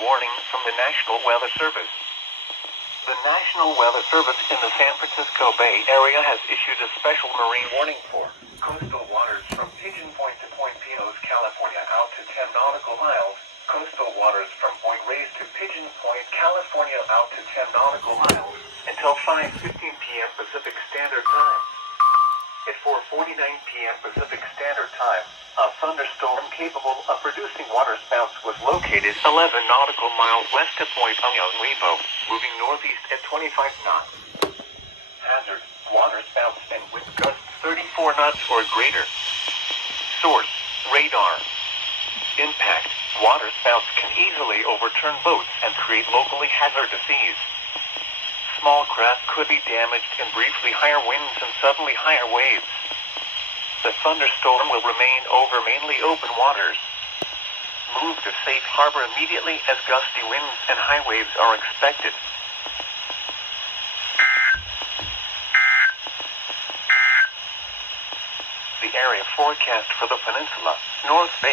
warning from the National Weather Service. The National Weather Service in the San Francisco Bay Area has issued a special marine warning for coastal waters from Pigeon Point to Point Pinos, California out to 10 nautical miles, coastal waters from Point Reyes to Pigeon Point, California out to 10 nautical miles, until 5:15 p.m. Pacific Standard Time. At 4:49 p.m. Pacific Standard Time, a thunderstorm capable of producing waterspouts was located 11 nautical miles west of Point Nuevo, moving northeast at 25 knots. Hazard: waterspouts and wind gusts 34 knots or greater. Source: radar. Impact: waterspouts can easily overturn boats and create locally hazardous seas. Small craft could be damaged in briefly higher winds and suddenly higher waves. The thunderstorm will remain over mainly open waters. Move to safe harbor immediately as gusty winds and high waves are expected. The area forecast for the peninsula, North Bay.